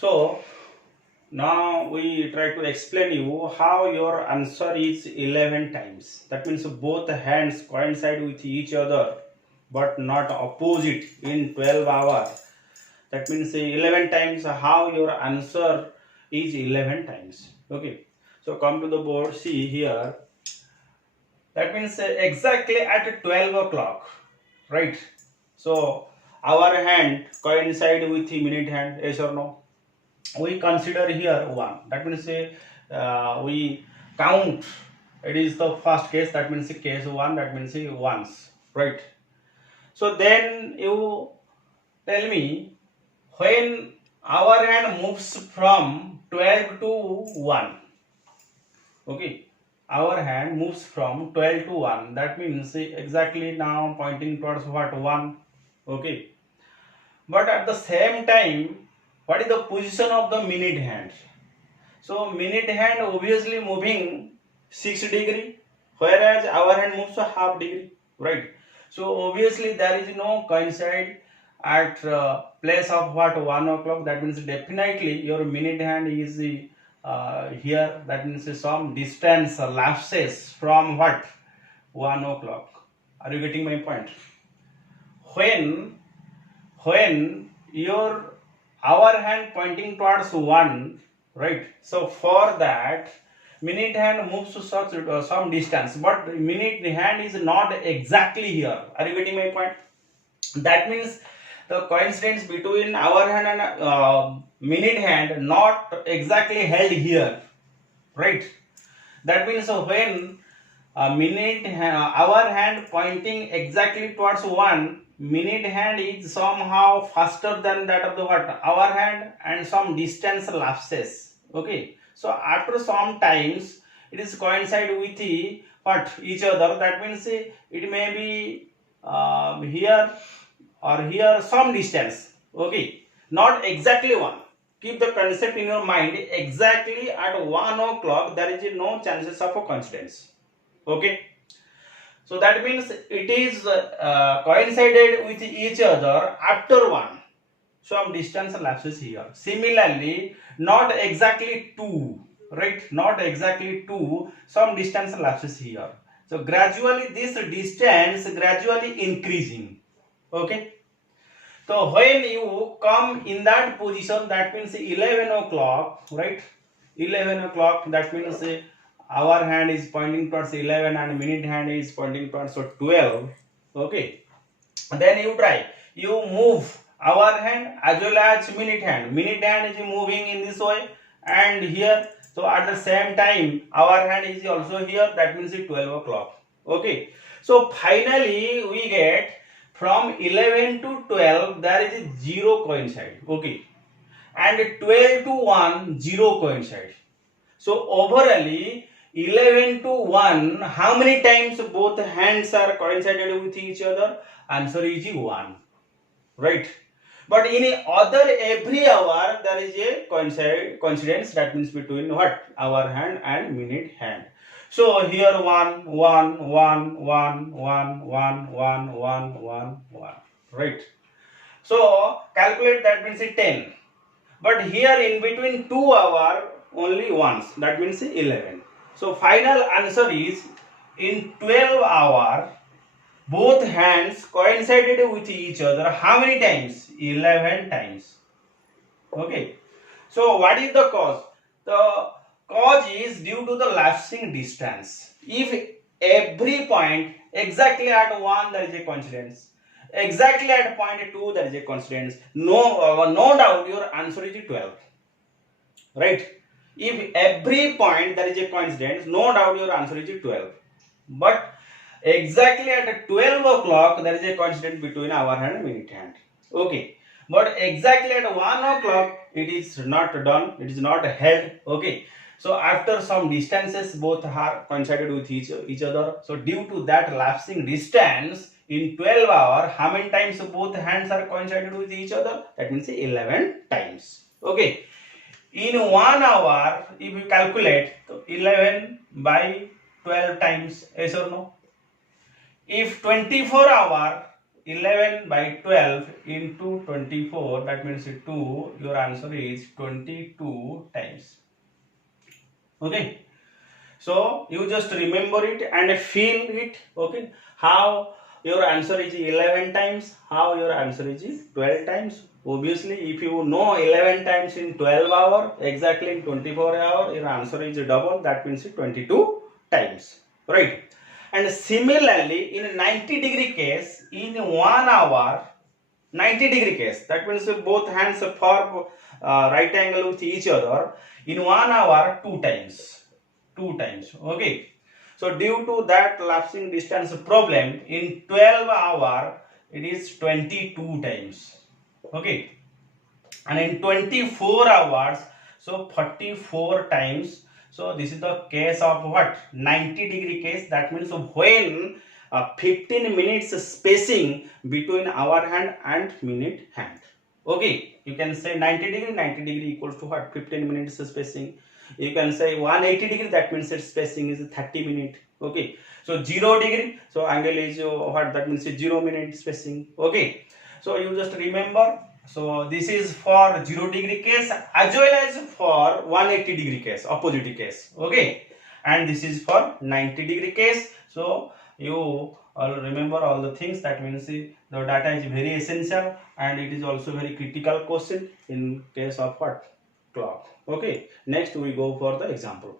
So now we try to explain you how your answer is 11 times. That means both hands coincide with each other but not opposite in 12 hours. That means 11 times how your answer is 11 times. Okay. So come to the board, see here. That means exactly at 12 o'clock, right? So our hand coincide with the minute hand, yes or no? We consider here one. That means we count. It is the first case. That means case one. That means once, right? So then you tell me when our hand moves from 12 to 1. Okay, our hand moves from 12 to 1. That means exactly now pointing towards what? 1. Okay, but at the same time, what is the position of the minute hand? So minute hand obviously moving 6 degree, whereas our hand moves a half degree, right? So obviously there is no coincide at place of what? 1 o'clock. That means definitely your minute hand is here. That means some distance lapses from what? 1 o'clock. Are you getting my point? When your our hand pointing towards 1, right? So for that minute hand moves to such some distance, but minute hand is not exactly here. Are you getting my point? That means the coincidence between our hand and minute hand not exactly held here, right? That means when our hand pointing exactly towards 1, minute hand is somehow faster than that of the what? Our hand, and some distance lapses. Okay. So after some times it is coincide with the what? Each other. That means it may be here or here some distance. Okay. Not exactly 1. Keep the concept in your mind. Exactly at 1 o'clock there is no chances of a coincidence. Okay, so that means it is coincided with each other after 1. Some distance lapses here. Similarly, not exactly 2, right? Not exactly 2. Some distance lapses here. So gradually this distance gradually increasing. Okay. So when you come in that position, that means 11 o'clock, right? 11 o'clock, that means our hand is pointing towards 11 and minute hand is pointing towards 12. Okay. Then you try. You move our hand as well as minute hand. Minute hand is moving in this way and here. So at the same time, our hand is also here. That means 12 o'clock. Okay. So finally, we get from 11 to 12, there is a 0 coincide. Okay. And 12 to 1, 0 coincide. So overall, 11 to 1, how many times both hands are coincided with each other? Answer is 1. Right? But in other every hour, there is a coincidence, that means between what? Our hand and minute hand. So here 1, 1, 1, 1, 1, 1, 1, 1, 1, 1. Right? So calculate, that means 10. But here in between 2 hour only once, that means 11. So final answer is in 12 hour both hands coincided with each other. How many times? 11 times. Okay. So what is the cause? The cause is due to the lapsing distance. If every point exactly at 1 there is a coincidence, exactly at point 2 there is a coincidence, no doubt your answer is 12. Right? If every point there is a coincidence, no doubt your answer is 12. But exactly at 12 o'clock there is a coincidence between our hand and minute hand. Okay. But exactly at 1 o'clock it is not done, it is not held. Okay. So after some distances both are coincided with each other. So due to that lapsing distance in 12 hours, how many times both hands are coincided with each other? That means 11 times. Okay. In 1 hour, if you calculate, so 11 by 12 times, yes or no? If 24 hour, 11 by 12 into 24, that means 2, your answer is 22 times. Okay, so you just remember it and feel it. Okay, how your answer is 11 times, how your answer is 12 times. Obviously, if you know 11 times in 12 hour, exactly in 24 hour, your answer is double, that means 22 times, right? And similarly, in 90-degree case, in 1 hour, 90-degree case, that means both hands form right angle with each other, in 1 hour, 2 times. Okay, so due to that lapsing distance problem, in 12 hour, it is 22 times. Okay, and in 24 hours, so 44 times. So this is the case of what, 90-degree case. That means when 15 minutes spacing between hour hand and minute hand. Okay, you can say 90 degree equals to what, 15 minutes spacing. You can say 180 degree, that means its spacing is 30 minutes. Okay, so 0 degree, so angle is what, that means 0 minute spacing. Okay, so you just remember. So this is for 0 degree case as well as for 180-degree case, opposite case. Okay, and this is for 90-degree case. So you all remember all the things. That means the data is very essential and it is also very critical question in case of what, clock. Okay, next we go for the example.